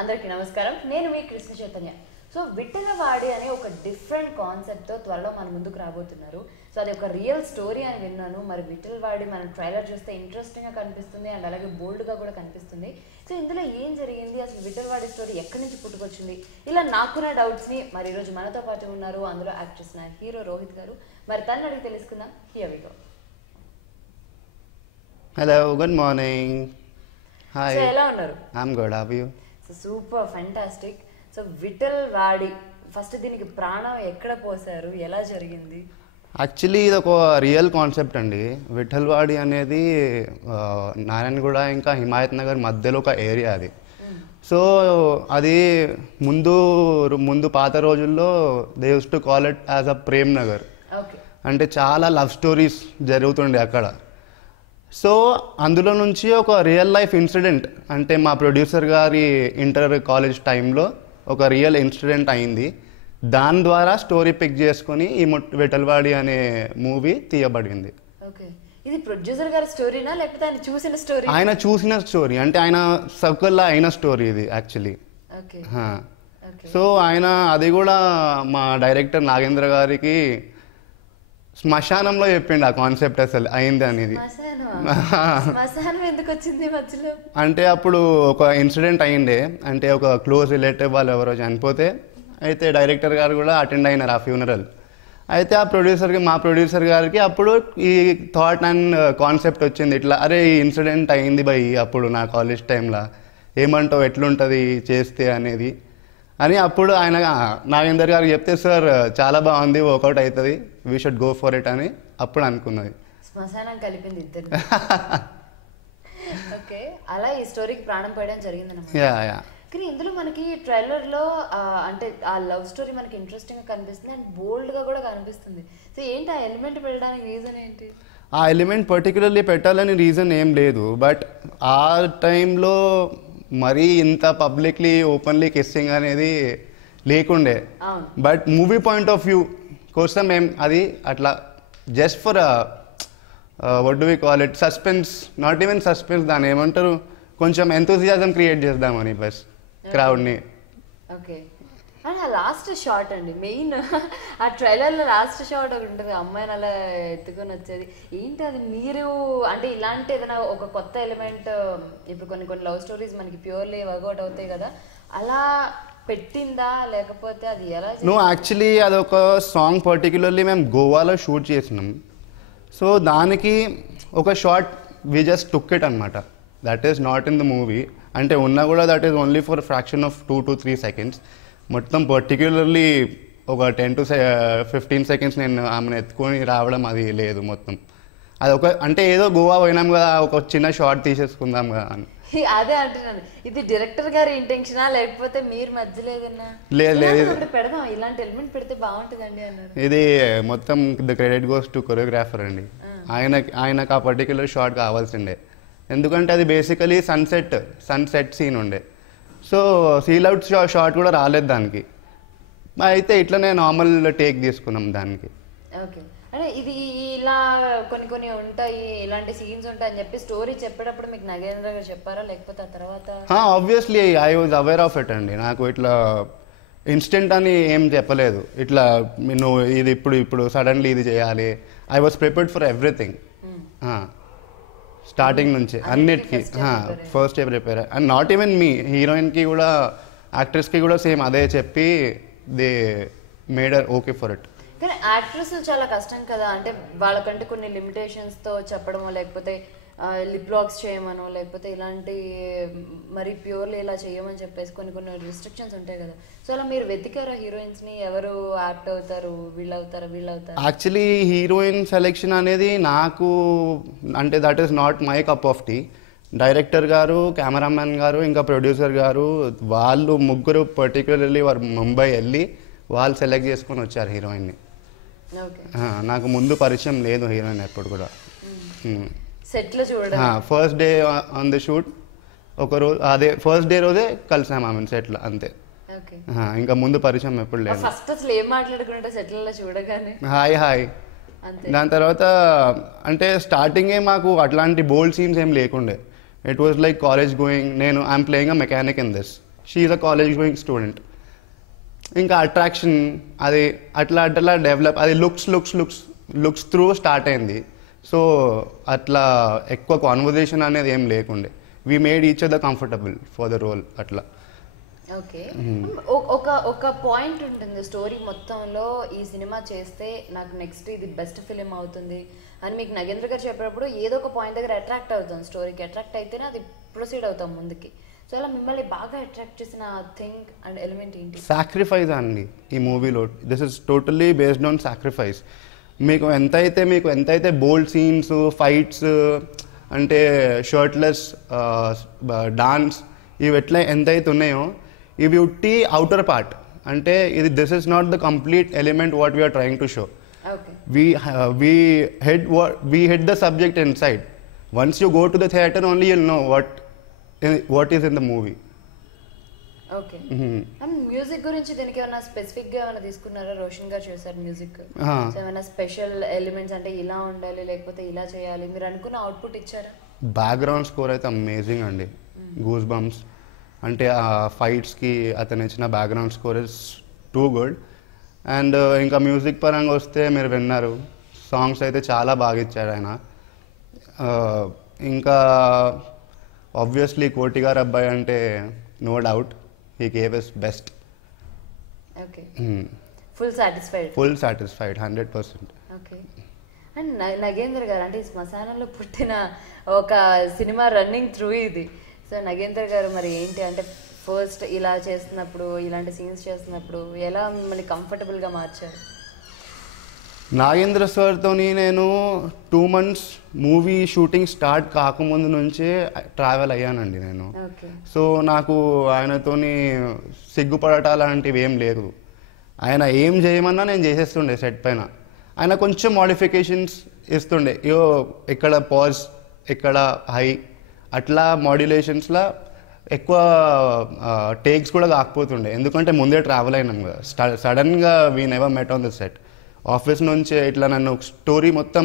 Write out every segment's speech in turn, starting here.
అందరికీ నమస్కారం. నేను మీ కృష్ణ చైతన్య. సో విఠలవాడి అనే ఒక డిఫరెంట్ కాన్సెప్ట్తో త్వరలో మన ముందుకు రాబోతున్నారు. సో అది ఒక రియల్ స్టోరీ అని విన్నాను. మరి విఠలవాడి మనం ట్రైలర్ చూస్తే ఇంట్రెస్టింగ్గా కనిపిస్తుంది అండ్ అలాగే బోల్డ్గా కూడా కనిపిస్తుంది. సో ఇందులో ఏం జరిగింది, అసలు విఠలవాడి స్టోరీ ఎక్కడి నుంచి పుట్టుకొచ్చింది, ఇలా నాకున్న డౌట్స్ని మరి ఈరోజు మనతో పాటు ఉన్నారు. అందులో యాక్ట్ చేసిన హీరో రోహిత్ గారు. మరి తను అడిగి తెలుసుకుందాం. Here we go. Hello, good morning. Hi. So ఎలా ఉన్నారు? I'm good. How are you? So super fantastic. So Vithalawadi first దీనికి ప్రాణం ఎక్కడ పోసారు, ఎలా జరిగింది? యాక్చువల్లీ ఇది ఒక రియల్ కాన్సెప్ట్ అండి. విఠలవాడి అనేది నారాయణగూడ ఇంకా హిమాయత్ నగర్ మధ్యలో ఒక ఏరియా అది. సో అది ముందు పాత రోజుల్లో they use to call it as a Prem Nagar. Okay. అంటే చాలా లవ్ స్టోరీస్ జరుగుతుండే అక్కడ. సో అందులో నుంచి ఒక రియల్ లైఫ్ ఇన్సిడెంట్, అంటే మా ప్రొడ్యూసర్ గారి ఇంటర్ కాలేజ్ టైంలో ఒక రియల్ ఇన్సిడెంట్ అయింది. దాని ద్వారా స్టోరీ పిక్ చేసుకొని ఈ విఠలవాడి అనే మూవీ తీయబడింది. ఓకే. ఇది ప్రొడ్యూసర్ గారి స్టోరీనా లేకపోతే ఆయన చూసిన స్టోరీ? ఆయన చూసిన స్టోరీ, అంటే ఆయన సర్కిల్లో అయిన స్టోరీ ఇది యాక్చువల్లీ. ఓకే. సో ఆయన అది కూడా మా డైరెక్టర్ నాగేంద్ర గారికి శ్మశానంలో చెప్పిండు ఆ కాన్సెప్ట్ అసలు అయింది అనేది. శ్మశానం ఎందుకు వచ్చింది మధ్యలో? అంటే అప్పుడు ఒక ఇన్సిడెంట్ అయ్యిండే, అంటే ఒక క్లోజ్ రిలేటివ్ వాళ్ళు ఎవరో చనిపోతే అయితే డైరెక్టర్ గారు కూడా అటెండ్ అయినారు ఆ ఫ్యూనరల్. అయితే మా ప్రొడ్యూసర్ గారికి అప్పుడు ఈ థాట్ అండ్ కాన్సెప్ట్ వచ్చింది, ఇట్లా అరే ఈ ఇన్సిడెంట్ అయింది బై అప్పుడు నా కాలేజ్ టైంలో, ఏమంటావు ఎట్లుంటుంది చేస్తే అనేది అని అప్పుడు ఆయన నాగేందర్ గారికి చెప్తే సార్ చాలా బాగుంది, వర్కౌట్ అవుతుంది, we should go for it అని అప్పుడు అనుకున్నది. శ్మశానం కలిపింది ఇద్దరు. ఓకే. అలా ఈ స్టోరీకి ప్రాణం పోయడం జరిగింది. కానీ ఇందులో మనకి ట్రైలర్లో అంటే ఆ లవ్ స్టోరీ మనకి ఇంట్రెస్టింగ్గా కనిపిస్తుంది అండ్ బోల్డ్గా కూడా కనిపిస్తుంది. సో ఏంటి ఆ ఎలిమెంట్ పెట్టడానికి రీజన్ ఏంటి? ఆ ఎలిమెంట్ పర్టికులర్లీ పెట్టాలని రీజన్ ఏం లేదు, బట్ ఆ టైంలో మరీ ఇంత పబ్లిక్లీ ఓపెన్లీ కిస్సింగ్ అనేది లేకుండే. But movie point of view కోసం అది అట్లా just for what do we call it suspense, not even suspense, దాన్ని ఏమంటారు, కొంచెం ఎంతూజియాజం క్రియేట్ చేద్దామని బస్ క్రౌడ్ని. ఓకే. అండ్ ఆ లాస్ట్ షాట్ అండి మెయిన్, ఆ ట్రైలర్లో లాస్ట్ షాట్ ఒకటి ఉంటుంది, అమ్మాయిని అలా ఎత్తుకొని వచ్చేది ఏంటి అది? మీరు అంటే ఇలాంటి ఏదైనా ఒక కొత్త ఎలిమెంట్, ఇప్పుడు కొన్ని లవ్ స్టోరీస్ మనకి ప్యూర్లీ వర్కౌట్ అవుతాయి కదా, అలా పెట్టిందా లేకపోతే అది ఎలా? నో, యాక్చువల్లీ అదొక సాంగ్ పర్టికులర్లీ మేము గోవాలో షూట్ చేసినాం. సో దానికి ఒక short we just took it అనమాట, that is not in the movie. అంటే ఉన్నా కూడా that is only for fraction of 2 to 3 seconds. మొత్తం పర్టిక్యులర్లీ ఒక 10 to 15 seconds నేను ఆమెను ఎత్తుకొని రావడం అది లేదు. మొత్తం అది అంటే ఏదో గోవా పోయినాం కదా, ఒక చిన్న షార్ట్ తీసేసుకుందాం కదా అని. అదే అంటున్నాను, ఇది డైరెక్టర్ గారి ఇంటెన్షనా లేకపోతే మీరు మధ్యలో ఏదన్నా? లేదు, పెడదాం ఇలాంటి ఎలిమెంట్ పెడితే బాగుంటుందండి అన్నారు. ఇది మొత్తం the credit goes to choreographer అండి. ఆయనకు ఆ పర్టిక్యులర్ షార్ట్ కావాల్సిండే, ఎందుకంటే అది బేసికలీ సన్సెట్ సీన్ ఉండే. సో సీల్ అవుట్ షార్ట్ కూడా రాలేదు దానికి, అయితే ఇట్లనే నార్మల్ టేక్ తీసుకున్నాం దానికి. ఓకే. అంటే ఇది ఇలా కొన్ని ఉంటాయి, ఇలాంటి సీన్స్ ఉంటాయి అని చెప్పి స్టోరీ చెప్పేటప్పుడు మీకు నాగేంద్ర గారు చెప్పారా లేకపోతే ఆ తర్వాత? Obviously I was aware of it అండి. నాకు ఇట్లా ఇన్స్టెంట్ అని ఏం చెప్పలేదు, ఇట్లా నువ్వు ఇది ఇప్పుడు సడన్లీ ఇది చేయాలి. I was prepared for everything starting నుంచి అన్నిటికీ. First day prepare, and not even me, హీరోయిన్కి కూడా యాక్ట్రెస్కి కూడా సేమ్ అదే చెప్పి they made her okay for it. కానీ యాక్ట్రెస్ చాలా కష్టం కదా, అంటే వాళ్ళకంటే కొన్ని లిమిటేషన్స్తో చెప్పడమో లేకపోతే లిప్ లాక్స్ చేయమనో లేకపోతే ఇలాంటి మరి ప్యూర్లీ ఇలా చేయమని చెప్పేసి కొన్ని రిస్ట్రిక్షన్స్ ఉంటాయి కదా. సో అలా మీరు వెతికారా హీరోయిన్స్ని, ఎవరు యాప్ట్ అవుతారు, వీళ్ళు అవుతారు? యాక్చువల్లీ హీరోయిన్ సెలెక్షన్ అనేది నాకు అంటే that is not my cup of tea. Director గారు, కెమెరామ్యాన్ గారు, ఇంకా ప్రొడ్యూసర్ గారు, వాళ్ళు ముగ్గురు పర్టికులర్లీ వారు ముంబై వెళ్ళి వాళ్ళు సెలెక్ట్ చేసుకొని వచ్చారు హీరోయిన్ని. నాకు ముందు పరిచయం లేదు హీరోయిన్ ఎప్పుడు కూడా. సెట్లో చూడండి, first day on the shoot ఒక రోజు, అదే ఫస్ట్ డే రోజే కలిసాము ఆమె సెట్లో, అంతే. ఇంకా ముందు పరిచయం ఎప్పుడు లేదు. ఫస్ట్ అసలు ఏం మాట్లాడుకుంటే సెట్లలో చూడగానే హాయ్. దాని తర్వాత అంటే స్టార్టింగే మాకు అట్లాంటి బోల్డ్ సీన్స్ ఏం లేకుండే. It was like college going, I'm playing a mechanic in this she's a college going student. ఇంకా అట్రాక్షన్ అది అట్లా అట్లా డెవలప్, అది లుక్స్ త్రూ స్టార్ట్ అయింది. సో అట్లా ఎక్కువ కాన్వర్జేషన్ అనేది ఏం లేకుండే. We made each other comfortable for the role అట్లా. ఓకే, ఒక పాయింట్ ఉంటుంది స్టోరీ మొత్తంలో, ఈ సినిమా చేస్తే నాకు నెక్స్ట్ ఇది బెస్ట్ ఫిలిం అవుతుంది అని మీకు నగేంద్ర గారు చెప్పినప్పుడు ఏదో ఒక పాయింట్ దగ్గర అట్రాక్ట్ అవుతాం, స్టోరీకి అట్రాక్ట్ అయితేనే అది ప్రొసీడ్ అవుతాం ముందుకి. సో అలా మిమ్మల్ని బాగా అట్రాక్ట్ చేసిన థింగ్ అండ్ ఎలిమెంట్ ఏంటి? సాక్రిఫైస్ అండి ఈ మూవీలో. This is totally based on sacrifice. మీకు ఎంతైతే బోల్డ్ సీన్స్, ఫైట్స్, అంటే షర్ట్లెస్ డాన్స్, ఇవి ఎంతైతే ఉన్నాయో ఇవి ఉట్టి అవుటర్ పార్ట్. అంటే this is not the complete element what we're trying to show. We hit the subject inside. Once you go to the theater only you'll know what is in the movie. Okay, and music గురించి దీనికి ఏమైనా specific గా ఏమైనా తీసుకున్నారా? రోషన్ గారు చేశారు music, so ఏమైనా special elements అంటే ఇలా ఉండాలి లేకపోతే ఇలా చేయాలి మీరు అనుకున్న అవుట్పుట్ ఇచ్చారా? బ్యాక్గ్రౌండ్ స్కోర్ అయితే అమేజింగ్ అండి. Goose bumps. అంటే ఆ ఫైట్స్కి అతను ఇచ్చిన background score is too good. And ఇంకా మ్యూజిక్ పరంగా వస్తే మీరు విన్నారు, సాంగ్స్ అయితే చాలా బాగా ఇచ్చాడు ఆయన. ఇంకా ఆబ్వియస్లీ కోటి గారు అబ్బాయి అంటే no doubt he gave his best. Okay, full satisfied 100%. Okay, and Nagendra గారు అంటే శ్మశానంలో పుట్టిన ఒక సినిమా రన్నింగ్ త్రూ ఇది. సో నగేంద్ర గారు మరి ఏంటి అంటే ఫస్ట్ ఇలా చేస్తున్నప్పుడు, ఇలాంటి సీన్స్ చేస్తున్నప్పుడు ఎలా మిమ్మల్ని కంఫర్టబుల్గా మార్చారు? నాగేంద్ర సార్తో నేను 2 months మూవీ షూటింగ్ స్టార్ట్ కాకముందు నుంచే ట్రావెల్ అయ్యానండి నేను. సో నాకు ఆయనతోని సిగ్గుపడటాలాంటివి ఏం లేదు. ఆయన ఏం చేయమన్నా నేను చేసేస్తుండే సెట్ పైన. ఆయన కొంచెం మోడిఫికేషన్స్ ఇస్తుండే, ఇక్కడ పాజ్, ఇక్కడ హై, అట్లా మాడ్యులేషన్స్లో ఎక్కువ టేక్స్ కూడా కాకపోతుండే. ఎందుకంటే ముందే ట్రావెల్ అయినాం కదా. సడన్గా we never met on the set. Office నుంచి ఇట్లా నన్ను స్టోరీ మొత్తం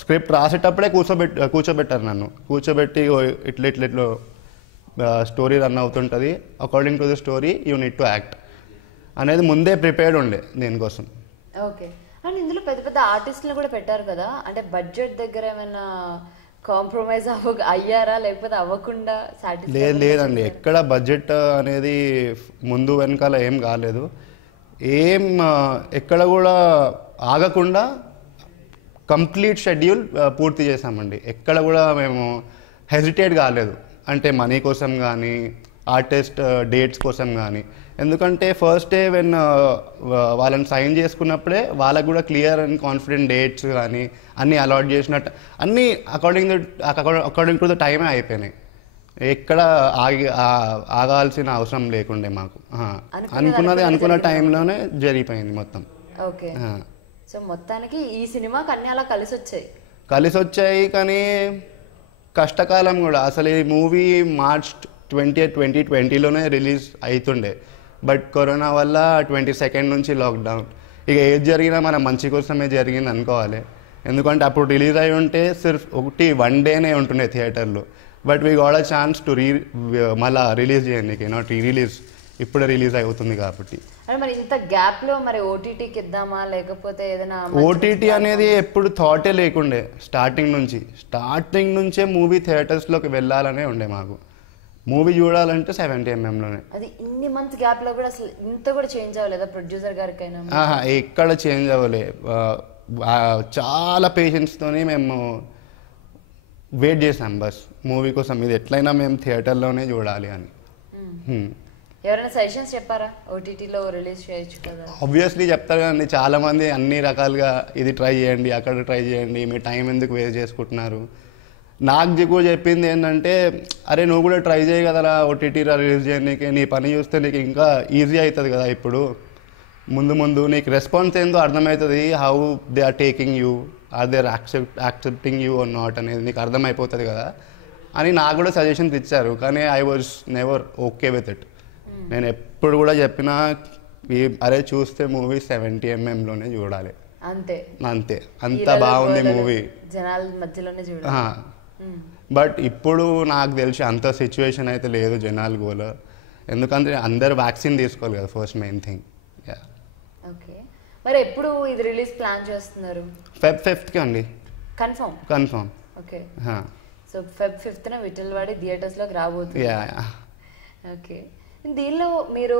స్క్రిప్ట్ రాసేటప్పుడే కూర్చోబెట్టారు నన్ను. కూర్చోబెట్టి ఇట్లా స్టోరీ రన్ అవుతుంటుంది, according to the story you need to act అనేది ముందే ప్రిపేర్డ్ ఉండే దీనికోసం. ఓకే, అండ్ ఇందులో పెద్ద పెద్ద ఆర్టిస్టులు కూడా పెట్టారు కదా, అంటే బడ్జెట్ దగ్గర ఏమైనా కాంప్రమైజ్ అయ్యారా లేకపోతే అవ్వకుండా? లేదండి, ఎక్కడ బడ్జెట్ అనేది ముందు వెనకాల ఏం కాలేదు. ఎక్కడ కూడా ఆగకుండా కంప్లీట్ షెడ్యూల్ పూర్తి చేసామండి. ఎక్కడ కూడా మేము హెజిటేట్ కాలేదు, అంటే మనీ కోసం కానీ ఆర్టిస్ట్ డేట్స్ కోసం కానీ. ఎందుకంటే ఫస్ట్ డే వెన్ వాళ్ళని సైన్ చేసుకున్నప్పుడే వాళ్ళకు కూడా క్లియర్ అండ్ కాన్ఫిడెంట్ డేట్స్ కానీ అన్నీ అలాట్ చేసినట్టు అన్నీ అకార్డింగ్ టు ద టైమే అయిపోయినాయి. ఎక్కడ ఆగాల్సిన అవసరం లేకుండే మాకు. అనుకున్న టైంలోనే జరిగిపోయింది మొత్తం. ఓకే, సో మొత్తానికి ఈ సినిమాకి అన్నీ అలా కలిసి వచ్చాయి. కానీ కష్టకాలం కూడా. అసలు ఈ మూవీ March 20, 2020లోనే రిలీజ్ అవుతుండే. బట్ కరోనా వల్ల 22nd నుంచి లాక్డౌన్. ఇక ఏది జరిగినా మన మంచి కోసమే జరిగింది అనుకోవాలి. ఎందుకంటే అప్పుడు రిలీజ్ అయి ఉంటే సిర్ఫ్ 1 డేనే ఉంటుండే థియేటర్లో. But we got a chance to మళ్ళీ రిలీజ్ చేయండి, నాట్ రిలీజ్. ఇప్పుడే రిలీజ్ అవుతుంది కాబట్టి. మరి ఇంత గ్యాప్లో మరి ఓటీటీకి ఇద్దామా లేకపోతే ఏదైనా? ఓటీటీ అనేది ఎప్పుడు థాటే లేకుండే. స్టార్టింగ్ నుంచే మూవీ థియేటర్స్లోకి వెళ్ళాలనే ఉండే మాకు. మూవీ చూడాలంటే 70mm. అది ఇన్ని మంత్స్ గ్యాప్లో కూడా అసలు ఇంత కూడా చేంజ్ అవ్వలేదా ప్రొడ్యూసర్ గారికైనా? ఎక్కడ చేంజ్ అవ్వలే. చాలా పేషెన్స్తోని మేము వెయిట్ చేసాం బస్ మూవీ కోసం. ఇది ఎట్లయినా మేము థియేటర్లోనే చూడాలి అని. ఎవరైనా సజెషన్స్ చెప్పారా ఓటీటీలో రిలీజ్ చేయొచ్చు కదా? ఆబ్వియస్లీ చెప్తారు కదండి, చాలామంది అన్ని రకాలుగా ఇది ట్రై చేయండి, అక్కడ ట్రై చేయండి, మీ టైం ఎందుకు వేస్ట్ చేసుకుంటున్నారు. నాకు ఎక్కువ చెప్పింది ఏంటంటే, అరే నువ్వు కూడా ట్రై చేయి కదరా ఓటీటీలో రిలీజ్ చేయడానికి, నీ పని చూస్తే నీకు ఇంకా ఈజీ అవుతుంది కదా. ఇప్పుడు ముందు నీకు రెస్పాన్స్ ఏందో అర్థమవుతుంది. How they are taking you, are they accepting you or not అనేది నీకు అర్థమైపోతుంది కదా అని నాకు కూడా సజెషన్స్ ఇచ్చారు. కానీ I was never okay with it. నేను ఎప్పుడు కూడా చెప్పినా అరే చూస్తే మూవీ 70mmలోనే చూడాలి, అంతే అంత బాగుంది మూవీ, జనాల మధ్యలోనే చూడాలి. బట్ ఇప్పుడు నాకు తెలిసి అంత సిచ్యువేషన్ అయితే లేదు జనాలు గోల. ఎందుకంటే అందరు వ్యాక్సిన్ తీసుకోవాలి కదా ఫస్ట్ మెయిన్ థింగ్. ఓకే, మరి ఎప్పుడు ఇది రిలీజ్ ప్లాన్ చేస్తున్నారు? Feb 5th అండి. Confirm. Okay, so Feb 5th Vithalavadi థియేటర్స్లోకి రాబోతుంది. ఓకే, దీనిలో మీరు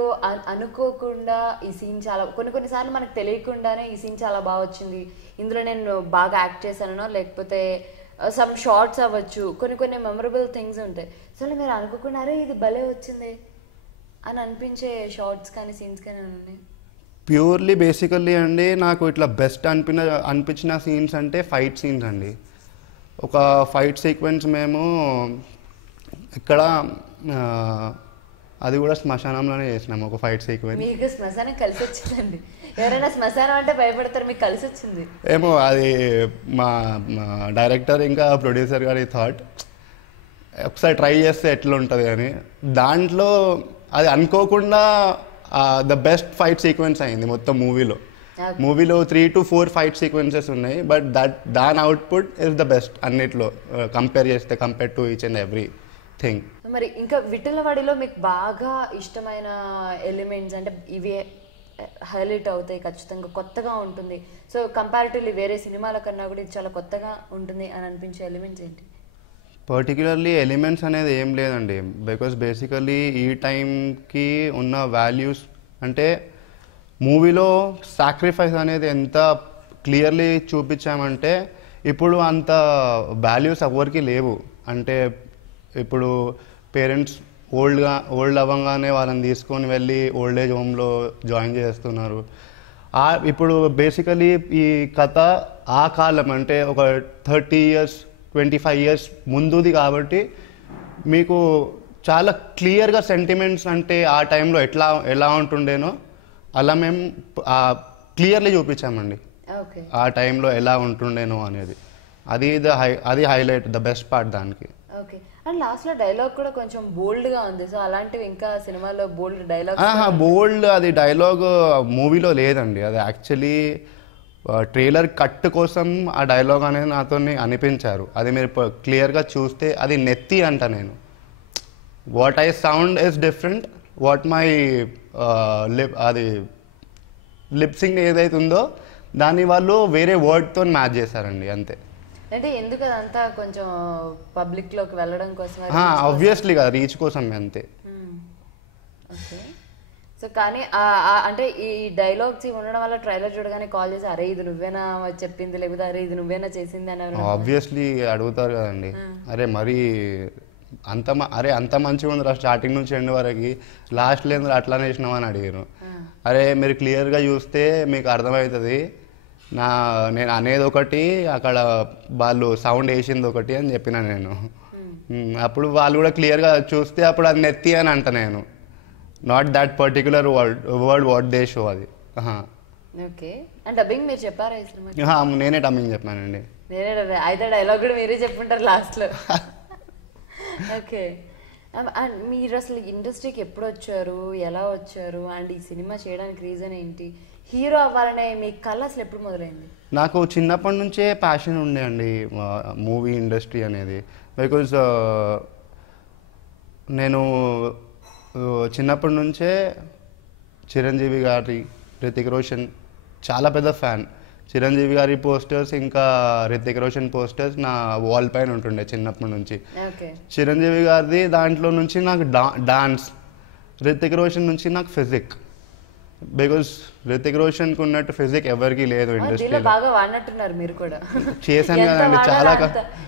అనుకోకుండా ఈ సీన్ చాలా కొన్నిసార్లు మనకు తెలియకుండానే ఈ సీన్ చాలా బాగా వచ్చింది, ఇందులో నేను బాగా యాక్ట్ చేశానో లేకపోతే సమ్ షార్ట్స్ అవ్వచ్చు, కొన్ని మెమరబుల్ థింగ్స్ ఉంటాయి. సో మీరు అనుకోకుండా అరే ఇది భలే వచ్చింది అని అనిపించే షార్ట్స్ కానీ సీన్స్ కానీ ఉన్నాయి? ప్యూర్లీ బేసికల్లీ అండి నాకు ఇట్లా బెస్ట్ అనిపించిన సీన్స్ అంటే ఫైట్ సీన్స్ అండి. ఒక ఫైట్ సీక్వెన్స్ మేము ఇక్కడ అది కూడా శ్మశానంలోనే చేసినాము ఒక ఫైట్ సీక్వెన్స్. మీకు శ్మశానం కలిసి వచ్చిందండి? ఎవరైనా శ్మశానం అంటే భయపడతారు, మీకు కలిసి వచ్చింది? ఏమో అది మా డైరెక్టర్ ఇంకా ప్రొడ్యూసర్ గారి థాట్, ఒకసారి ట్రై చేస్తే ఎట్లుంటుంది అని. దాంట్లో అది అనుకోకుండా ద బెస్ట్ ఫైట్ సీక్వెన్స్ అయింది మొత్తం మూవీలో 3 to 4 ఫైట్ సీక్వెన్సెస్ ఉన్నాయి, బట్ దాని అవుట్పుట్ ఇస్ ద బెస్ట్ అన్నిట్లో compare to each and every thing. మరి ఇంకా విఠలవాడిలో మీకు బాగా ఇష్టమైన ఎలిమెంట్స్ అంటే ఇవి హైలైట్ అవుతాయి ఖచ్చితంగా, కొత్తగా ఉంటుంది, సో కంపారిటివ్లీ వేరే సినిమాల కన్నా కూడా ఇది చాలా కొత్తగా ఉంటుంది అని అనిపించే ఎలిమెంట్స్ ఏంటి? పర్టికులర్లీ ఎలిమెంట్స్ అనేది ఏం లేదండి, బికాస్ బేసికలీ ఈ టైంకి ఉన్న వాల్యూస్ అంటే మూవీలో సాక్రిఫైస్ అనేది ఎంత క్లియర్లీ చూపించామంటే ఇప్పుడు అంత వాల్యూస్ ఎవరికి లేవు. అంటే ఇప్పుడు పేరెంట్స్ ఓల్డ్ అవ్వగానే వాళ్ళని తీసుకొని వెళ్ళి ఓల్డ్ ఏజ్ హోమ్లో జాయిన్ చేస్తున్నారు. ఇప్పుడు బేసికలీ ఈ కథ ఆ కాలం అంటే ఒక 30 years 25 years ముందుది కాబట్టి మీకు చాలా క్లియర్గా సెంటిమెంట్స్ అంటే ఆ టైంలో ఎలా ఉంటుండేనో అలా మేము క్లియర్లీ చూపించామండి. ఆ టైంలో ఎలా ఉంటుండేనో అనేది అది హైలైట్, ద బెస్ట్ పార్ట్ దానికి. ఓకే, అండ్ లాస్ట్లో డైలాగ్ కూడా కొంచెం బోల్డ్గా ఉంది, సో అలాంటివి ఇంకా సినిమాలో బోల్డ్ డైలాగ్ అది డైలాగ్ మూవీలో లేదండి, అది యాక్చువల్లీ ట్రైలర్ కట్ కోసం ఆ డైలాగ్ అనేది నాతో అనిపించారు. అది మీరు క్లియర్గా చూస్తే అది నెత్తి అంట నేను. What I sound is different, what my అది లిప్సింగ్ ఏదైతే ఉందో దాన్ని వాళ్ళు వేరే వర్డ్తో మ్యాచ్ చేశారండి అంతే. అంటే ఎందుకు అదంతా కొంచెం పబ్లిక్లోకి వెళ్ళడం కోసం? ఆబ్వియస్లీ కదా, రీచ్ కోసం అంతే. ఓకే, సో కానీ అంటే ఈ డైలాగ్స్ ఉండడం వల్ల ట్రైలర్ చూడగానే కాల్ చేసి అరే ఇది నువ్వేనా చెప్పింది, లేకపోతే అరే ఇది నువ్వేనా చేసింది అని ఆబ్వియస్లీ అడుగుతారు కదండి. అరే మరి అంత మంచిగా ఉందిరా స్టార్టింగ్ నుంచి ఎండ్ వరకు, లాస్ట్ లేదు అట్లానే వేసినామా అని అడిగారు. అరే మీరు క్లియర్గా చూస్తే మీకు అర్థమవుతుంది, నేను అనేది ఒకటి అక్కడ వాళ్ళు సౌండ్ వేసింది ఒకటి అని చెప్పిన నేను. అప్పుడు వాళ్ళు కూడా క్లియర్గా చూస్తే అప్పుడు అది నెత్తి అని అంట నేను, not that particular word what they show అది. ఓకే, అండ్ డబ్బింగ్ మీరు చెప్పారా ఈ సినిమా? నేనే డబ్బింగ్ చెప్పానండి. అయితే డైలాగ్ కూడా మీరే చెప్పుంటారు లాస్ట్లో. ఓకే, అండ్ మీరు అసలు ఇండస్ట్రీకి ఎప్పుడు వచ్చారు, ఎలా వచ్చారు, అండ్ ఈ సినిమా చేయడానికి రీజన్ ఏంటి, హీరో అవ్వాలనే మీ కళ అసలు ఎప్పుడు మొదలైంది? నాకు చిన్నప్పటి నుంచే ప్యాషన్ ఉండే అండి మూవీ ఇండస్ట్రీ అనేది. బికాజ్ నేను చిన్నప్పటి నుంచే చిరంజీవి గారి, రితిక్ రోషన్ చాలా పెద్ద ఫ్యాన్. చిరంజీవి గారి పోస్టర్స్ ఇంకా రితిక్ రోషన్ పోస్టర్స్ నా వాల్ పైన ఉంటుండే చిన్నప్పటి నుంచి. చిరంజీవి గారిది దాంట్లో నుంచి నాకు డాన్స్, రితిక్ రోషన్ నుంచి నాకు ఫిజిక్. బికాజ్ రితిక్ రోషన్కి ఉన్నట్టు ఫిజిక్ ఎవరికి లేదు ఇండస్ట్రీలో. బాగా వాడినట్టున్నారు మీరు కూడా. చేశాను కదండి చాలా.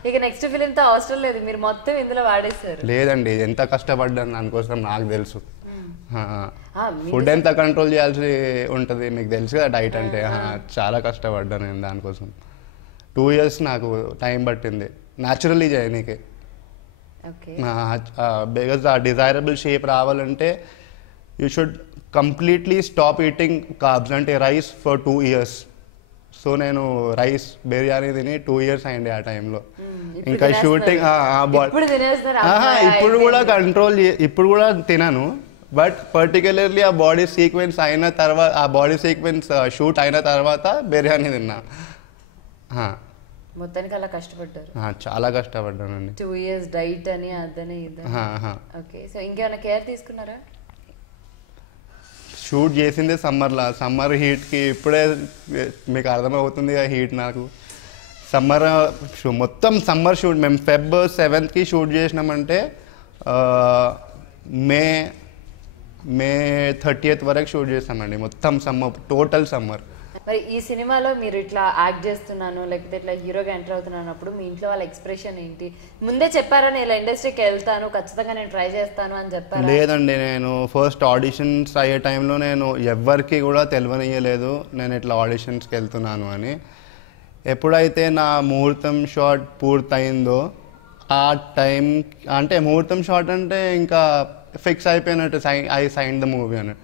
ఇక నెక్స్ట్ ఫిలిం తో అవసరం లేదు, మీరు మొత్తం ఇందులో వాడేశారు. లేదండి, ఎంత కష్టపడ్డాను దానికోసం నాకు తెలుసు. ఫుడ్ ఎంత కంట్రోల్ చేయాల్సి ఉంటుంది మీకు తెలుసు కదా, డైట్ అంటే. చాలా కష్టపడ్డాను నేను దానికోసం. 2 years నాకు టైం పట్టింది న్యాచురల్లీ చేయనీకి. బికాజ్ ఆ డిజైరబుల్ షేప్ రావాలంటే you should completely stop eating carbs అంటే రైస్ ఫర్ 2 years. సో నేను రైస్ బిర్యానీ తిని 2 years అయింది ఆ టైంలో. ఇంకా షూటింగ్ ఇప్పుడు కూడా కంట్రోల్, ఇప్పుడు కూడా తినను, బట్ పర్టికులర్లీ ఆ బాడీ సీక్వెన్స్ అయిన తర్వాత, ఆ బాడీ సీక్వెన్స్ షూట్ అయిన తర్వాత బిర్యానీ తిన్నా. మొత్తానికి అలా కష్టపడ్డారు? చాలా కష్టపడ్డానండి. 2 years డైట్ అని అదని ఇదని. ఓకే, సో ఇంకేమైనా కేర్ తీసుకున్నారా? షూట్ చేసిందే సమ్మర్లో. సమ్మర్ హీట్కి ఇప్పుడే మీకు అర్థమవుతుంది ఆ హీట్ నాకు. సమ్మర్ మొత్తం సమ్మర్ షూట్ మేము Feb 7th షూట్ చేసినామంటే మే 30th వరకు షూట్ చేస్తామండి. మొత్తం సమ్మర్, టోటల్ సమ్మర్. మరి ఈ సినిమాలో మీరు ఇట్లా యాక్ట్ చేస్తున్నాను లేకపోతే ఇట్లా హీరోగా ఎంటర్ అవుతున్నప్పుడు మీ ఇంట్లో వాళ్ళ ఎక్స్ప్రెషన్ ఏంటి? ముందే చెప్పారా నేను ఇలా ఇండస్ట్రీకి వెళ్తాను ఖచ్చితంగా నేను ట్రై చేస్తాను అని చెప్పారా? లేదండి, నేను ఫస్ట్ ఆడిషన్స్ అయ్యే టైంలో నేను ఎవ్వరికి కూడా తెలియనియలేదు నేను ఇట్లా ఆడిషన్స్కి వెళ్తున్నాను అని. ఎప్పుడైతే నా ముహూర్తం షాట్ పూర్తయిందో ఆ టైం, అంటే ముహూర్తం షాట్ అంటే ఇంకా ఫిక్స్ అయిపోయినట్టు, ఐ సైన్ ద మూవీ అని.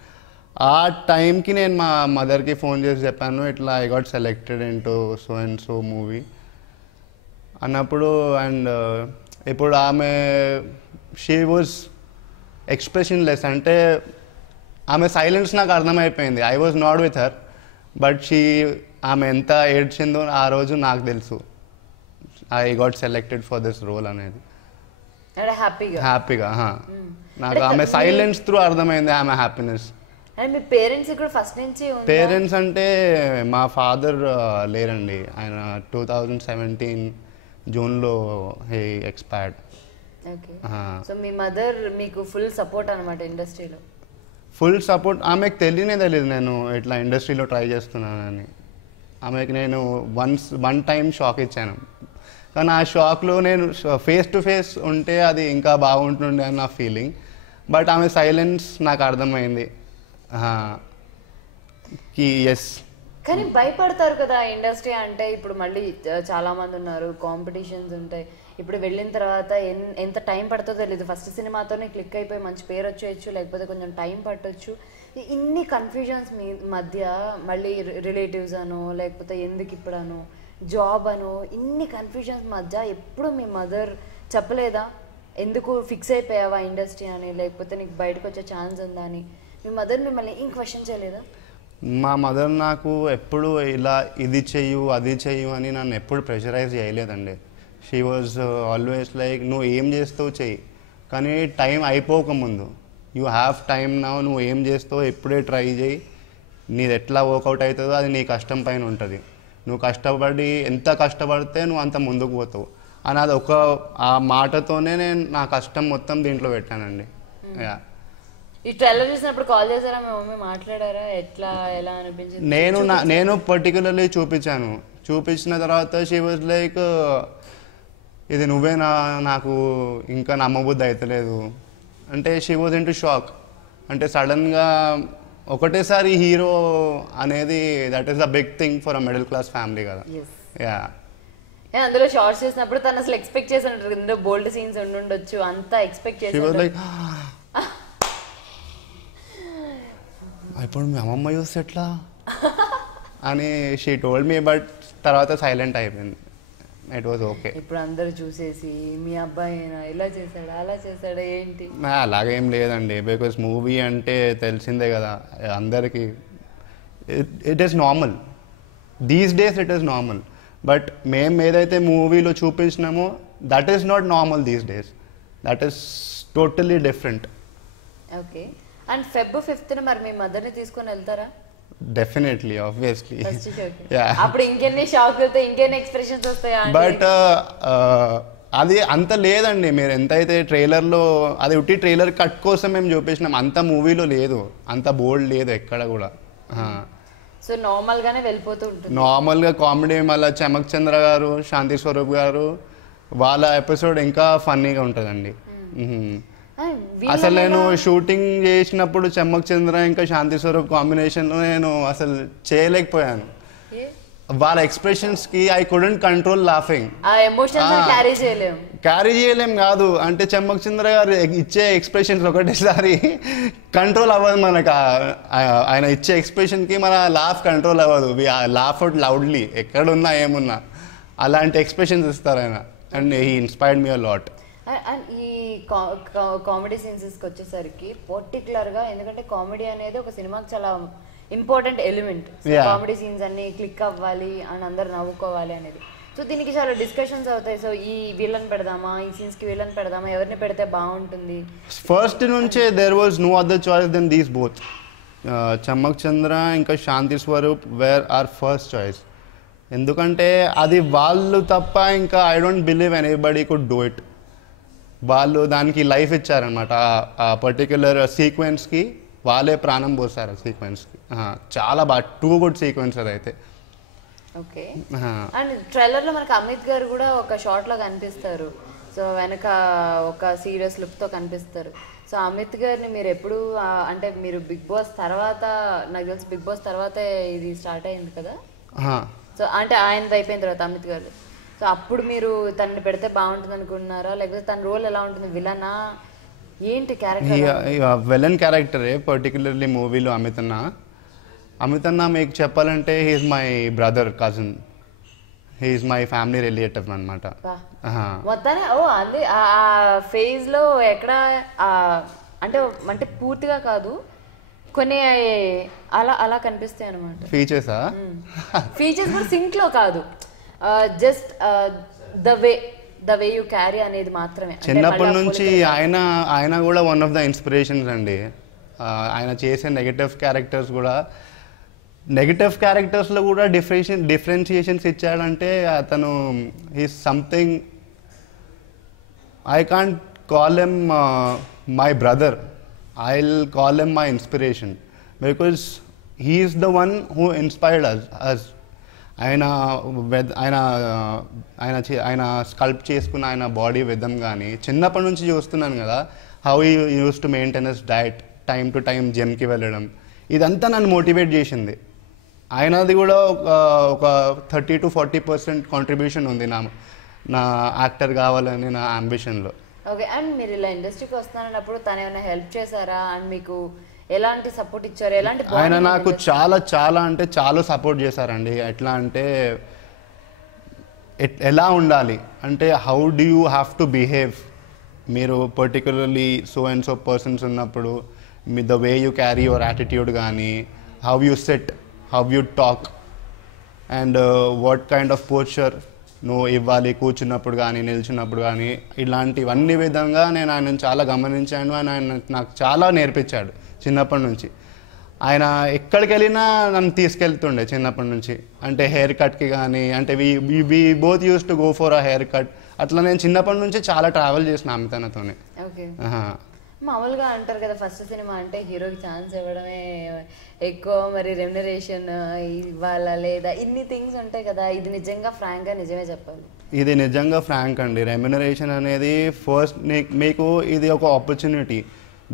ఆ టైంకి నేను మా మదర్కి ఫోన్ చేసి చెప్పాను ఇట్లా I got selected into so and so movie అన్నప్పుడు. అండ్ ఇప్పుడు ఆమె షీ వాజ్ ఎక్స్ప్రెషన్లెస్, అంటే ఆమె సైలెన్స్ నాకు అర్థమైపోయింది. I was not with her, but ఆమె ఎంత ఏడ్చిందో ఆ రోజు నాకు తెలుసు. I got selected for this role అనేది. హ్యాపీగా నాకు ఆమె సైలెన్స్ త్రూ అర్థమైంది ఆమె హ్యాపీనెస్. అండ్ మీ పేరెంట్స్ కూడా ఫస్ట్ నుంచి పేరెంట్స్ అంటే మా ఫాదర్ లేరండి, ఆయన 2017 జూన్లో హీ ఎక్స్పైర్డ్. ఓకే. సో మీ మదర్ మీకు ఫుల్ సపోర్ట్ అనమాట ఇండస్ట్రీలో? Full support. ఆమెకు తెలియదు నేను ఇట్లా ఇండస్ట్రీలో ట్రై చేస్తున్నానని. ఆమెకి నేను వన్ టైం షాక్ ఇచ్చాను, కానీ ఆ షాక్లో నేను ఫేస్ టు ఫేస్ ఉంటే అది ఇంకా బాగుంటుండే అని నా ఫీలింగ్. బట్ ఆమె సైలెన్స్ నాకు అర్థమైంది ఎస్. కానీ భయపడతారు కదా ఇండస్ట్రీ అంటే. ఇప్పుడు మళ్ళీ చాలా మంది ఉన్నారు, కాంపిటీషన్స్ ఉంటాయి. ఇప్పుడు వెళ్ళిన తర్వాత ఎంత టైం పడుతుందో తెలియదు. ఫస్ట్ సినిమాతోనే క్లిక్ అయిపోయి మంచి పేరు వచ్చేయచ్చు, లేకపోతే కొంచెం టైం పట్టొచ్చు. ఇన్ని కన్ఫ్యూజన్స్ మీ మధ్య మళ్ళీ రిలేటివ్స్ అనో లేకపోతే ఎందుకు ఇప్పుడనో జాబ్ అనో ఇన్ని కన్ఫ్యూజన్స్ మధ్య ఎప్పుడు మీ మదర్ చెప్పలేదా ఎందుకు ఫిక్స్ అయిపోయావా ఇండస్ట్రీ అని, లేకపోతే నీకు బయటకు వచ్చే ఛాన్స్ ఉందా అని? మీ మదర్ మిమ్మల్ని ఏం క్వశ్చన్ చేయలేదా? మా మదర్ నాకు ఎప్పుడు ఇలా ఇది చెయ్యు అది చెయ్యు అని నన్ను ఎప్పుడు ప్రెషరైజ్ చేయలేదండి. షీ వాజ్ ఆల్వేస్ లైక్ నువ్వు ఏం చేస్తావు చెయ్యి, కానీ టైం అయిపోకముందు యూ హ్యావ్ టైం నా, నువ్వు ఏం చేస్తావు ఎప్పుడే ట్రై చేయి, నీది ఎట్లా వర్కౌట్ అవుతుందో అది నీ కష్టం పైన ఉంటుంది. నువ్వు కష్టపడి ఎంత కష్టపడితే నువ్వు అంత ముందుకు పోతావు అని అది ఆ మాటతోనే నేను నా కష్టం మొత్తం దీంట్లో పెట్టానండి. యా. ఈ ట్రైలర్ చూసినప్పుడు కాల్ చేశారా మీ మమ్మీ, మాట్లాడారా ఎలా అనిపించింది? నేను పర్టికులర్లీ చూపించిన తర్వాత షీ వాజ్ లైక్ ఇది నువ్వే నాకు ఇంకా నమ్మబుద్ధి అవుతలేదు అంటే. She was in to shock. అంటే సడన్గా ఒకటేసారి హీరో అనేది that is the big thing for a middle class family కదా. యా. అందులో షార్ట్స్ చేసినప్పుడు తను అసలు ఎక్స్పెక్ట్ చేసి ఉంటారు, ఇందులో బోల్డ్ సీన్స్ ఉండొచ్చు, అంతా ఎక్స్పెక్ట్ చేసి ఇప్పుడు మీ అమ్మమ్మ చూస్తే ఎట్లా అని షీ టోల్డ్ మీ. బట్ తర్వాత సైలెంట్ అయిపోయింది. It was okay. ఇప్పుడు అందరు చూసేసి మీ అబ్బాయి ఇలా చేశాడా అలా చేశాడా ఏంటి? అలాగేం లేదండి, బికాస్ మూవీ అంటే తెలిసిందే కదా అందరికీ. It is normal these days, it is normal. But మేము ఏదైతే మూవీలో చూపించినామో that is not normal these days, that is totally different. Okay. And Feb 5th మరి మీ మదర్ని తీసుకొని వెళ్తారా? Definitely, obviously. అప్పుడు ఇంకెన్ని షాక్ అవుతాయి, ఇంకెన్ని ఎక్స్ప్రెషన్స్ వస్తాయా? బట్ అది అంత లేదండి. మీరు ఎంతైతే ట్రైలర్లో అది ఉట్టి ట్రైలర్ కట్ కోసం మేము చూపించినాం, అంత మూవీలో లేదు, అంత బోల్డ్ లేదు ఎక్కడ కూడా. సో నార్మల్గానే వెళ్ళిపోతూ ఉంటుంది. నార్మల్గా కామెడీ. మళ్ళీ చమక్ చంద్ర గారు, శాంతి స్వరూప్ గారు వాళ్ళ ఎపిసోడ్ ఇంకా ఫన్నీగా ఉంటుందండి. అసలు నేను షూటింగ్ చేసినప్పుడు చమ్మక్ చంద్ర ఇంకా శాంతి స్వరూప్ కాంబినేషన్లో నేను అసలు చేయలేకపోయాను. వాళ్ళ ఎక్స్ప్రెషన్స్కి I couldn't control laughing. Carry చేయలేం కాదు, అంటే చమ్మక్ చంద్ర గారు ఇచ్చే ఎక్స్ప్రెషన్స్ ఒకటేసారి కంట్రోల్ అవ్వదు మనకు. ఆయన ఇచ్చే ఎక్స్ప్రెషన్కి మన లాఫ్ కంట్రోల్ అవ్వదు. లాఫ్ అవుట్ లౌడ్లీ ఎక్కడున్నా ఏమున్నా అలాంటి ఎక్స్ప్రెషన్స్ ఇస్తారు ఆయన. And he inspired me a lot. And ఈ కామెడీ సీన్స్కి వచ్చేసరికి పర్టికులర్గా, ఎందుకంటే కామెడీ అనేది ఒక సినిమాకి చాలా ఇంపార్టెంట్ ఎలిమెంట్. కామెడీ సీన్స్ అన్ని క్లిక్ అవ్వాలి అని అందరు నవ్వుకోవాలి అనేది. సో దీనికి చాలా డిస్కషన్స్ అవుతాయి. సో ఈ వీళ్ళని పెడదామా, ఈ సీన్స్కి వీళ్ళని పెడదామా, ఎవరిని పెడితే బాగుంటుంది? ఫస్ట్ నుంచే there was no other choice then these both. Chammak Chandra ఇంకా Shanti Swaroop were our first choice. ఎందుకంటే అది వాళ్ళు తప్ప ఇంకా I don't believe anybody could do it. వాళ్ళు దానికి లైఫ్ ఇచ్చారనమాట. ఆ పర్టిక్యులర్ సీక్వెన్స్కి వాళ్ళే ప్రాణం పోస్తారు ఆ సీక్వెన్స్కి. చాలా బాగా టూ గుడ్ సీక్వెన్స్ అదైతే. ఓకే. అండ్ ట్రైలర్లో మనకు అమిత్ గారు కూడా ఒక షార్ట్లో కనిపిస్తారు. సో వెనక ఒక సీరియస్ లుక్తో కనిపిస్తారు. సో అమిత్ గారిని మీరు ఎప్పుడు అంటే మీరు బిగ్ బాస్ తర్వాత, నాకు తెలిసి బిగ్ బాస్ తర్వాతే ఇది స్టార్ట్ అయింది కదా. సో అంటే ఆయనది అయిపోయిన తర్వాత అమిత్ గారు, సో అప్పుడు మీరు తనని పెడితే బాగుంటుంది అనుకున్నారా, లేకపోతే తన రోల్ ఎలా ఉంటుంది, విలనా ఏంటి క్యారెక్టర్? విలన్ క్యారెక్టరే పర్టికులర్లీ మూవీలో అమిత్ అన్న మీకు చెప్పాలంటే he's my brother cousin, he's my family relative అనమాట. మొత్తానే అంది ఆ ఫేజ్ లో ఎక్కడ అంటే అంటే పూర్తిగా కాదు, కొన్ని అలా అలా కనిపిస్తాయి అనమాట. ఫీచర్స్ కూడా సింక్ లో కాదు, just the way you carry అనేది మాత్రమే. చిన్నప్పటి నుంచి ఆయన కూడా వన్ ఆఫ్ ద ఇన్స్పిరేషన్స్ అండి. ఆయన చేసే నెగటివ్ క్యారెక్టర్స్లో కూడా డిఫరెన్షియేషన్స్ ఇచ్చాడంటే అతను is something. I can't call him my brother, I will call him my inspiration, because he is the one who inspired us. ఆయన స్కల్ప్ చేసుకున్న ఆయన బాడీ విధం కానీ చిన్నప్పటి నుంచి చూస్తున్నాను కదా, how you use to maintain his diet, time to time జిమ్కి వెళ్ళడం, ఇదంతా నన్ను మోటివేట్ చేసింది. ఆయనది కూడా ఒక 30 to 40% కాంట్రిబ్యూషన్ ఉంది నా యాక్టర్ కావాలని నా అంబిషన్లో. ఓకే. అండ్ మీరు ఇలా ఇండస్ట్రీకి వస్తున్నారన్నప్పుడు తను ఏమైనా హెల్ప్ చేశారా? అండ్ మీకు ఎలాంటి సపోర్ట్ ఇచ్చారు? ఆయన నాకు చాలా సపోర్ట్ చేశారండి. ఎట్లా అంటే ఎలా ఉండాలి అంటే how do you have to behave, మీరు particularly so and so persons ఉన్నప్పుడు the way you carry your attitude కానీ, how you sit, how you talk, and what kind of posture నువ్వు ఇవ్వాలి కూర్చున్నప్పుడు కానీ నిల్చున్నప్పుడు కానీ, ఇలాంటివన్నీ విధంగా నేను ఆయనను చాలా గమనించాను. ఆయన నాకు చాలా నేర్పించాడు చిన్నప్పటి నుంచి. ఆయన ఎక్కడికి వెళ్ళినా నన్ను తీసుకెళ్తుండే చిన్నప్పటి నుంచి. అంటే హెయిర్ కట్కి కానీ, అంటే we both use to go for a hair cut. అట్లా నేను చిన్నప్పటి నుంచి చాలా ట్రావెల్ చేసిన అమితనతోనే. మామూలుగా అంటారు కదా, ఫస్ట్ సినిమా అంటే హీరోకి ఛాన్స్ ఇవ్వడమే ఎక్కువ, మరి రెమ్యునరేషన్ ఇవ్వాలా లేదా, ఇన్ని థింగ్స్ ఉంటాయి కదా. ఇది నిజంగా ఫ్రాంక్గా నిజమే చెప్పాలి, ఇది నిజంగా ఫ్రాంక్ అండి. రెమ్యునరేషన్ అనేది ఫస్ట్ మీకు ఇది ఒక opportunity.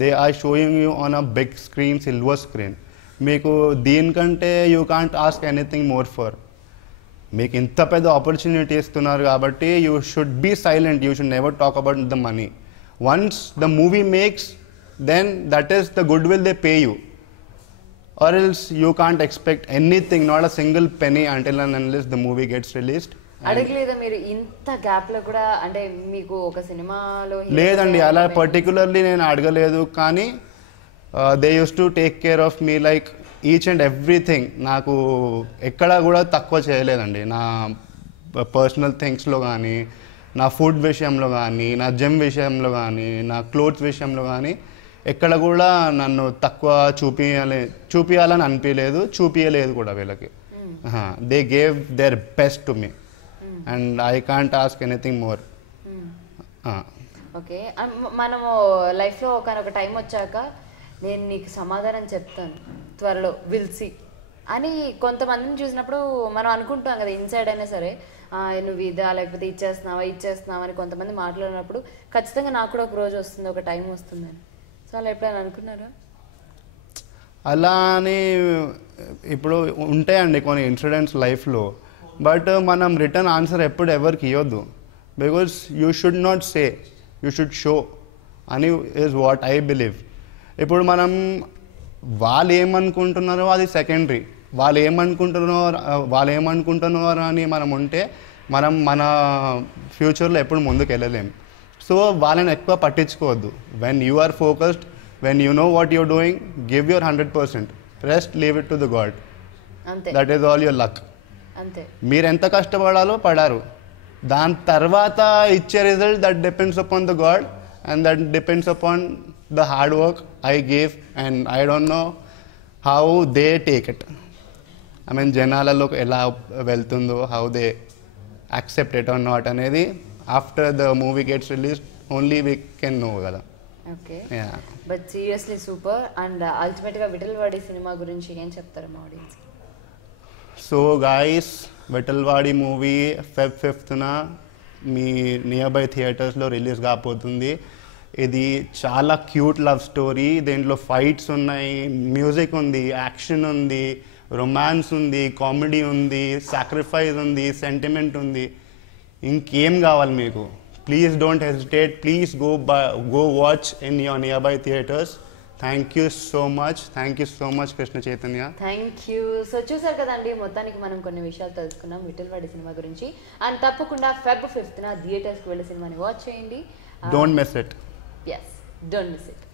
They are showing you on a big screen, silver screen. మీకు దీనికంటే you can't ask anything more for. మీకు ఇంత పెద్ద ఆపర్చునిటీ ఇస్తున్నారు కాబట్టి you should be silent, you should never talk about the money. Once the movie makes, then that is the goodwill they pay you, or else you can't expect anything, not a single penny until and unless the movie gets released. అడగలేదా మీరు ఇంత gap లో కూడా? అంటే మీకు ఒక సినిమాలో లేదండి, అలా పర్టికులర్లీ నేను అడగలేదు. కానీ they use to take care of me like each and everything. నాకు ఎక్కడా కూడా తక్కువ చేయలేదండి, నా పర్సనల్ థింగ్స్లో కానీ, నా ఫుడ్ విషయంలో కానీ, నా జిమ్ విషయంలో కానీ, నా క్లోత్స్ విషయంలో కానీ ఎక్కడ కూడా నన్ను తక్కువ చూపించాలని అనిపించలేదు, చూపించలేదు కూడా వీళ్ళకి. They gave their best to me and I can't ask anything more. Okay. మనము లైఫ్లో ఒక టైం వచ్చాక నేను నీకు సమాధానం చెప్తాను త్వరలో, విల్ సీ అని కొంతమందిని చూసినప్పుడు మనం అనుకుంటాం కదా, ఇన్సైడ్ అయినా సరే, నువ్వు ఇదా లేకపోతే ఇచ్చేస్తున్నావా అని కొంతమంది మాట్లాడినప్పుడు ఖచ్చితంగా నాకు కూడా ఒక రోజు వస్తుంది, ఒక టైం వస్తుందని. సో అలా ఎప్పుడైనా అనుకున్నారా? అలా అని ఇప్పుడు ఉంటాయండి కొన్ని ఇన్సిడెంట్స్ లైఫ్లో, బట్ మనం రిటర్న్ ఆన్సర్ ఎప్పుడు ఎవరికి ఇవ్వద్దు. Because you should not say, you should show అని ఈజ్ వాట్ ఐ బిలీవ్. ఇప్పుడు మనం వాళ్ళు ఏమనుకుంటున్నారో అది సెకండరీ. వాళ్ళు ఏమనుకుంటున్నారు అని మనం ఉంటే మన ఫ్యూచర్లో ఎప్పుడు ముందుకు వెళ్ళలేము. సో వాళ్ళని ఎక్కువ పట్టించుకోవద్దు. When you are focused, when you know what you're doing, give your 100%. Rest leave it to the god. That is all your luck. మీరు ఎంత కష్టపడాలో పడారు, దాని తర్వాత ఇచ్చే result that depends upon the god and that depends upon the hard work I gave, and I don't know how they take it, I mean జనాలలో ఎలా వెళ్తుందో, how they accept it or not అనేది after the movie gets release only we can know కదా. Okay, yeah. But seriously super. And అల్టిమేట్గా విఠల్వాడి సినిమా గురించి ఏం చెప్తారు మా audience? So guys, Vitthalwadi movie Feb 5th మీ నియర్ బై థియేటర్స్లో రిలీజ్ కాబోతుంది. ఇది చాలా క్యూట్ లవ్ స్టోరీ. దీంట్లో ఫైట్స్ ఉన్నాయి, మ్యూజిక్ ఉంది, యాక్షన్ ఉంది, రొమాన్స్ ఉంది, కామెడీ ఉంది, సాక్రిఫైస్ ఉంది, సెంటిమెంట్ ఉంది. ఇంకేం కావాలి మీకు? Please don't hesitate, please go watch in your near by theatres. Thank you so much Krishna Chaitanya. Thank you. So చూసారు కదండి, మొత్తానికి మనం కొన్ని విషయాలు తెలుసుకున్నాం విఠల్వాడి సినిమా గురించి. అండ్ తప్పకుండా Feb 5th థియేటర్స్కి వెళ్ళి సినిమాని వాచ్ చేయండి. Don't miss it. Yes, don't miss it.